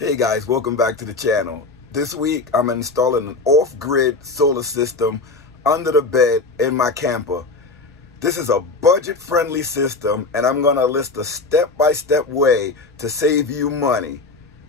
Hey guys, welcome back to the channel. This week I'm installing an off-grid solar system under the bed in my camper. This is a budget-friendly system and I'm gonna list a step-by-step way to save you money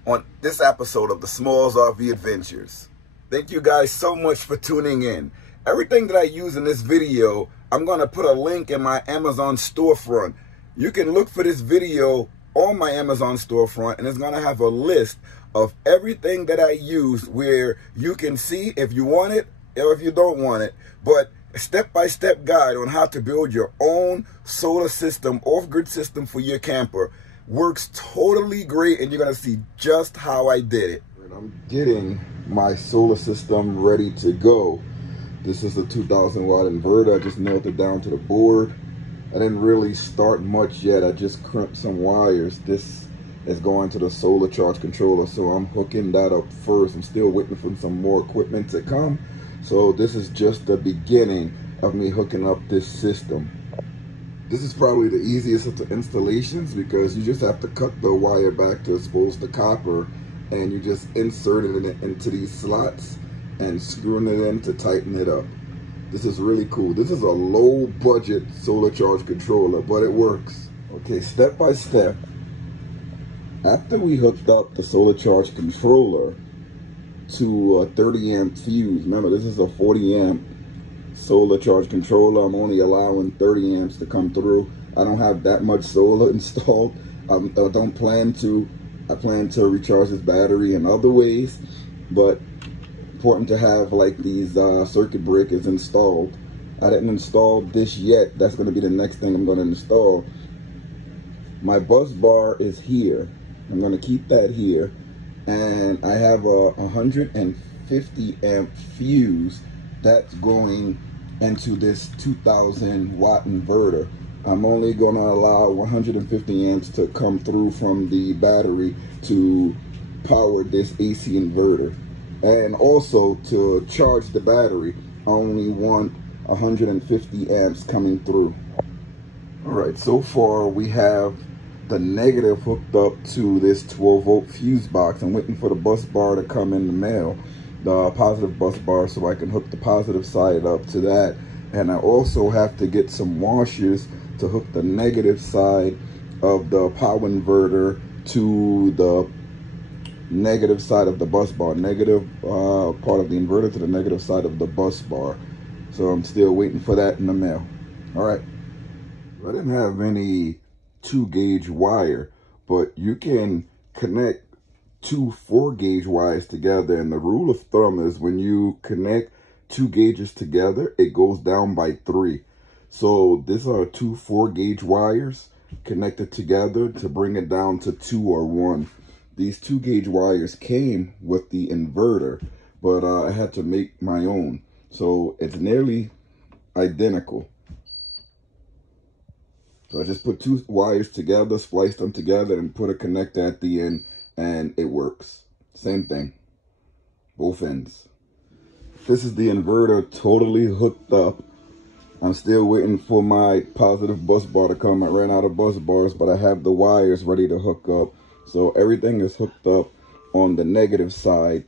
on this episode of the Smalls RV Adventures. Thank you guys so much for tuning in. Everything that I use in this video, I'm gonna put a link in my Amazon storefront. You can look for this video on my Amazon storefront, and it's going to have a list of everything that I use where you can see if you want it or if you don't want it, but a step-by-step guide on how to build your own solar system, off-grid system for your camper. Works totally great, and you're going to see just how I did it. I'm getting my solar system ready to go. This is a 2,000 watt inverter. I just nailed it down to the board. I didn't really start much yet. I just crimped some wires. This is going to the solar charge controller, so I'm hooking that up first. I'm still waiting for some more equipment to come. So this is just the beginning of me hooking up this system. This is probably the easiest of the installations because you just have to cut the wire back to expose the copper, and you just insert it into these slots and screwing it in to tighten it up. This is really cool. This is a low budget solar charge controller, but it works. Okay, step by step. After we hooked up the solar charge controller to a 30 amp fuse, remember this is a 40 amp solar charge controller. I'm only allowing 30 amps to come through. I don't have that much solar installed. I don't plan to. I plan to recharge this battery in other ways, but important to have like these circuit breakers installed. I didn't install this yet. That's going to be the next thing I'm going to install. My bus bar is here. I'm going to keep that here, and I have a 150 amp fuse that's going into this 2,000 watt inverter. I'm only going to allow 150 amps to come through from the battery to power this AC inverter. And also to charge the battery, I only want 150 amps coming through. All right, so far we have the negative hooked up to this 12 volt fuse box. I'm waiting for the bus bar to come in the mail, the positive bus bar, so I can hook the positive side up to that. And I also have to get some washers to hook the negative side of the power inverter to the negative side of the bus bar, negative part of the inverter to the negative side of the bus bar. So I'm still waiting for that in the mail. All right, I didn't have any 2-gauge wire, but you can connect 2 4-gauge wires together, and the rule of thumb is when you connect 2 gauges together, it goes down by 3. So these are 2 4-gauge wires connected together to bring it down to 2 or 1. These 2-gauge wires came with the inverter, but I had to make my own. So it's nearly identical. So I just put 2 wires together, spliced them together, and put a connector at the end, and it works. Same thing, both ends. This is the inverter totally hooked up. I'm still waiting for my positive bus bar to come. I ran out of bus bars, but I have the wires ready to hook up. So everything is hooked up on the negative side.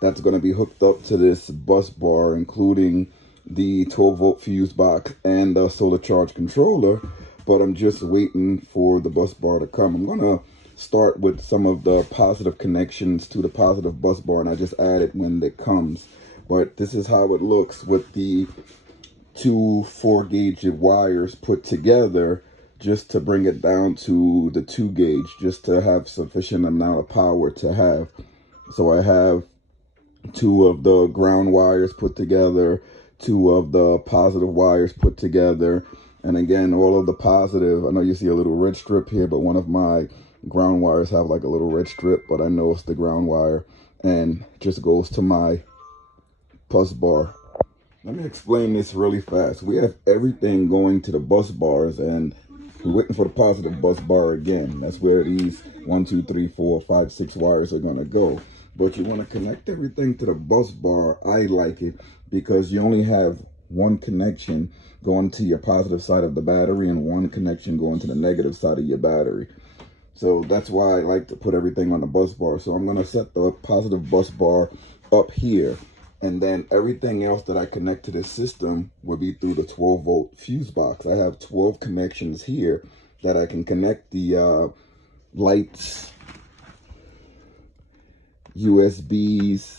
That's going to be hooked up to this bus bar, including the 12 volt fuse box and the solar charge controller. But I'm just waiting for the bus bar to come. I'm going to start with some of the positive connections to the positive bus bar, and I just add it when it comes. But this is how it looks with the 2 4-gauge wires put together, just to bring it down to the 2-gauge, just to have sufficient amount of power to have. So I have 2 of the ground wires put together, 2 of the positive wires put together, and again, all of the positive. I know you see a little red strip here, but one of my ground wires have like a little red strip, but I know it's the ground wire, and it just goes to my bus bar. Let me explain this really fast. We have everything going to the bus bars, and we're waiting for the positive bus bar again. That's where these 1, 2, 3, 4, 5, 6 wires are going to go. But you want to connect everything to the bus bar. I like it because you only have one connection going to your positive side of the battery and one connection going to the negative side of your battery. So that's why I like to put everything on the bus bar. So I'm gonna set the positive bus bar up here, and then everything else that I connect to this system will be through the 12-volt fuse box. I have 12 connections here that I can connect the lights, USBs,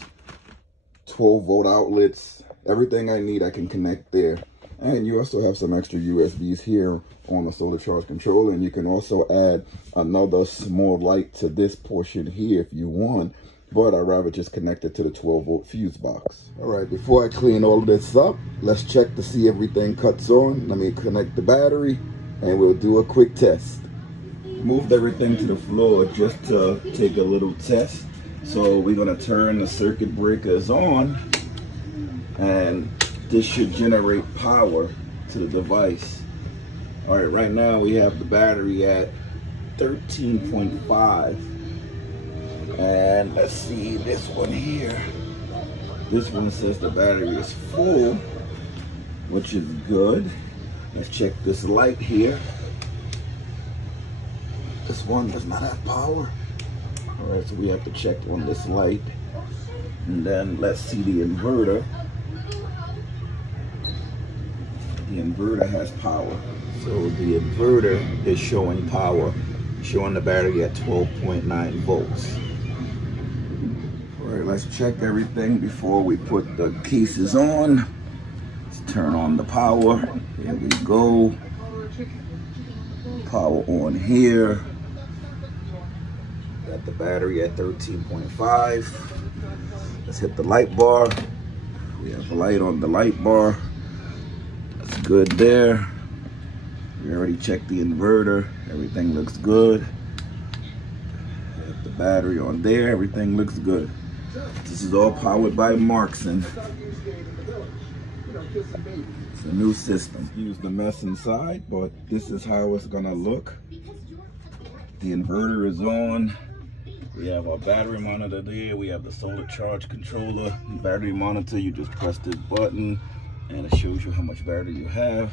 12-volt outlets, everything I need I can connect there. And you also have some extra USBs here on the solar charge controller, and you can also add another small light to this portion here if you want, but I'd rather just connect it to the 12-volt fuse box. All right, before I clean all of this up, let's check to see everything cuts on. Let me connect the battery and we'll do a quick test. Moved everything to the floor just to take a little test. So we're gonna turn the circuit breakers on, and this should generate power to the device. All right, right now we have the battery at 13.5. And let's see this one here. This one says the battery is full, which is good. Let's check this light here. This one does not have power. All right, so we have to check on this light. And then let's see the inverter. The inverter has power. So the inverter is showing power, showing the battery at 12.9 volts. All right, let's check everything before we put the cases on. Let's turn on the power. Here we go. Power on here. Got the battery at 13.5. Let's hit the light bar. We have a light on the light bar. That's good there. We already checked the inverter. Everything looks good. Have the battery on there. Everything looks good. This is all powered by Marxon. It's a new system. Use the mess inside, but this is how it's gonna look. The inverter is on. We have our battery monitor there. We have the solar charge controller. Battery monitor, you just press this button and it shows you how much battery you have.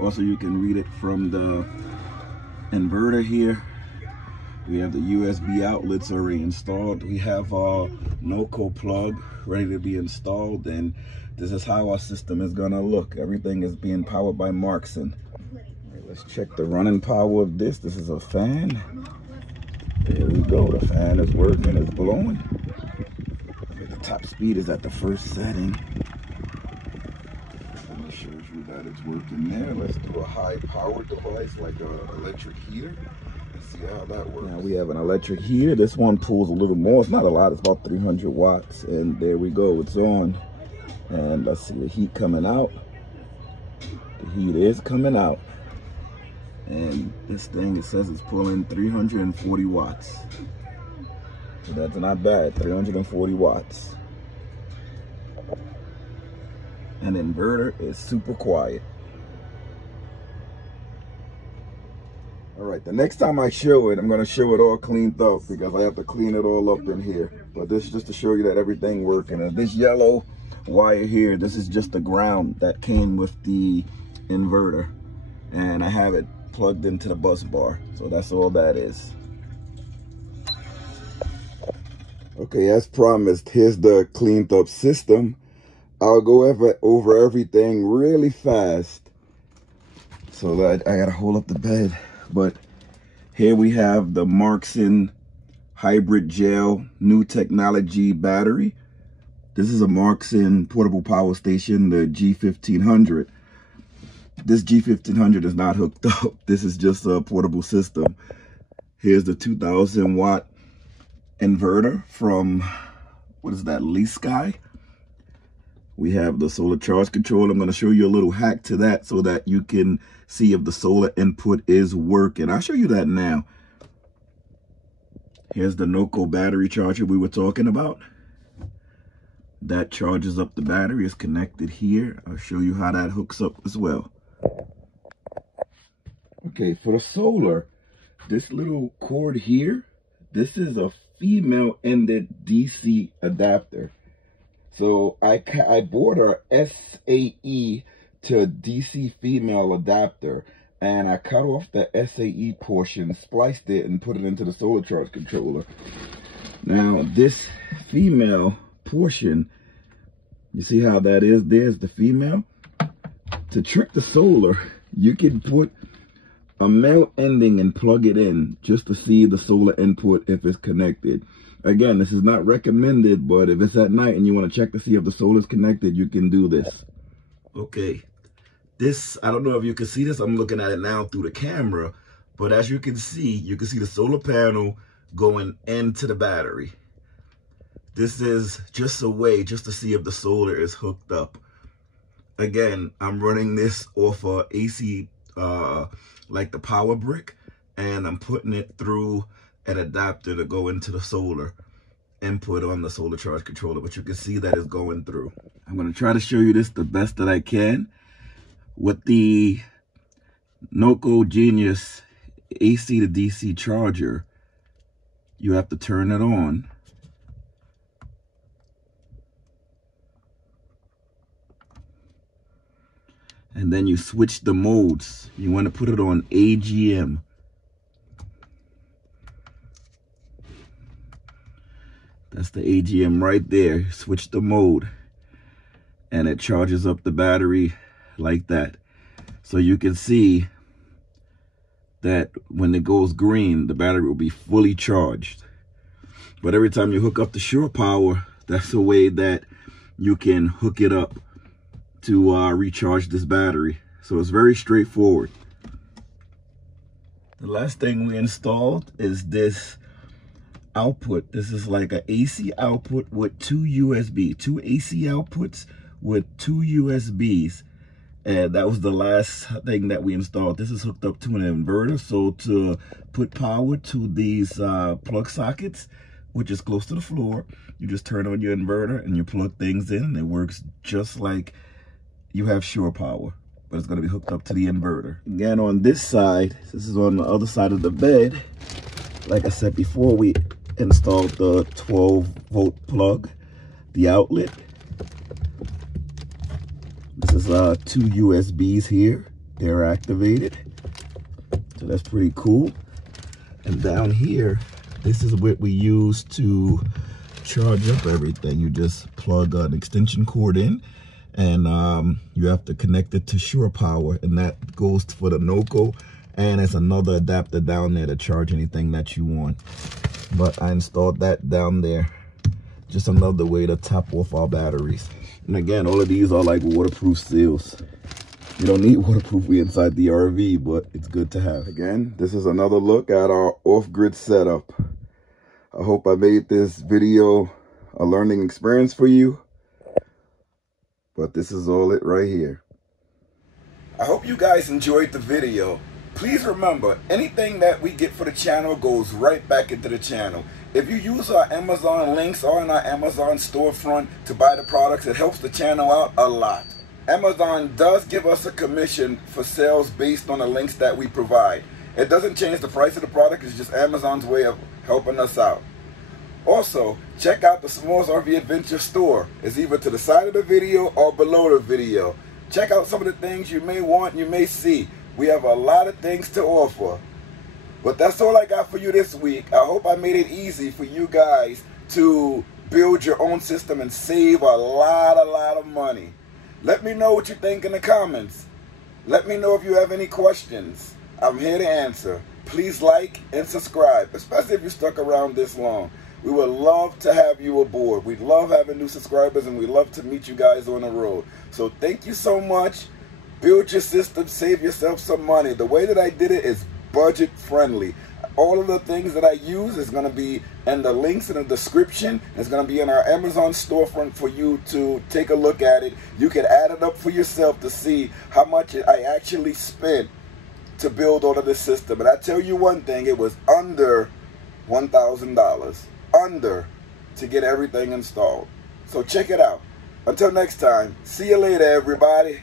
Also, you can read it from the inverter here. We have the USB outlets already installed. We have our NOCO plug ready to be installed, and this is how our system is gonna look. Everything is being powered by Marxon. Right, let's check the running power of this. This is a fan. There we go. The fan is working, it's blowing. The top speed is at the first setting. It shows you that it's working there. Let's do a high power device like an electric heater. Let's see how that works. Now we have an electric heater. This one pulls a little more. It's not a lot. It's about 300 watts. And there we go. It's on. And let's see the heat coming out. The heat is coming out. And this thing, it says it's pulling 340 watts. So that's not bad, 340 watts. And the inverter is super quiet. All right, the next time I show it, I'm gonna show it all cleaned up because I have to clean it all up in here. But this is just to show you that everything working. And this yellow wire here, this is just the ground that came with the inverter. And I have it plugged into the bus bar. So that's all that is. Okay, as promised, here's the cleaned up system. I'll go over everything really fast so that I gotta hold up the bed. But here we have the Marxon hybrid gel new technology battery. This is a Marxon portable power station, the G1500. This G1500 is not hooked up. This is just a portable system. Here's the 2000 watt inverter from, what is that, Sky. We have the solar charge controller. I'm going to show you a little hack to that so that you can see if the solar input is working. I'll show you that now. Here's the NOCO battery charger we were talking about. That charges up the battery. It's connected here. I'll show you how that hooks up as well. Okay, for the solar, this little cord here, this is a female-ended DC adapter. So I bought a SAE to DC female adapter, and I cut off the SAE portion, spliced it, and put it into the solar charge controller. Now this female portion, you see how that is? There's the female. To trick the solar, you can put a male ending and plug it in just to see the solar input if it's connected. Again, this is not recommended, but if it's at night and you want to check to see if the solar is connected, you can do this. Okay, this, I don't know if you can see this. I'm looking at it now through the camera, but as you can see the solar panel going into the battery. This is just a way just to see if the solar is hooked up. Again, I'm running this off a AC, like the power brick, and I'm putting it through an adapter to go into the solar input on the solar charge controller, but you can see that it's going through. I'm going to try to show you this the best that I can. With the NOCO Genius AC to DC charger, you have to turn it on. And then you switch the modes. You want to put it on AGM. That's the AGM right there. Switch the mode. And it charges up the battery like that. So you can see that when it goes green, the battery will be fully charged. But every time you hook up the shore power, that's a way that you can hook it up to recharge this battery. So it's very straightforward. The last thing we installed is this output. This is like an AC output with two AC outputs with two USBs. And that was the last thing that we installed. This is hooked up to an inverter. So to put power to these plug sockets, which is close to the floor, you just turn on your inverter and you plug things in, and it works just like you have shore power, but it's going to be hooked up to the inverter. Again, on this side, this is on the other side of the bed. Like I said before, we installed the 12-volt plug, the outlet. This is two USBs here. They're activated, so that's pretty cool. And down here, this is what we use to charge up everything. You just plug an extension cord in, and you have to connect it to shore power, and that goes for the NOCO, and there's another adapter down there to charge anything that you want. But I installed that down there, just another way to top off our batteries. And again, all of these are like waterproof seals. You don't need waterproofing inside the RV, but it's good to have. Again, this is another look at our off-grid setup. I hope I made this video a learning experience for you. But this is all it right here. I hope you guys enjoyed the video. Please remember, anything that we get for the channel goes right back into the channel. If you use our Amazon links or in our Amazon storefront to buy the products, it helps the channel out a lot. Amazon does give us a commission for sales based on the links that we provide. It doesn't change the price of the product, it's just Amazon's way of helping us out. Also, check out the S'mores RV Adventure store. It's either to the side of the video or below the video. Check out some of the things you may want, you may see. We have a lot of things to offer. But that's all I got for you this week. I hope I made it easy for you guys to build your own system and save a lot of money. Let me know what you think in the comments. Let me know if you have any questions. I'm here to answer. Please like and subscribe, especially if you stuck around this long. We would love to have you aboard. We love having new subscribers, and we love to meet you guys on the road. So thank you so much. Build your system, save yourself some money. The way that I did it is budget friendly. All of the things that I use is going to be in the links in the description. It's going to be in our Amazon storefront for you to take a look at it. You can add it up for yourself to see how much I actually spent to build all of this system. And I tell you one thing, it was under $1,000. Under to get everything installed. So check it out. Until next time, see you later, everybody.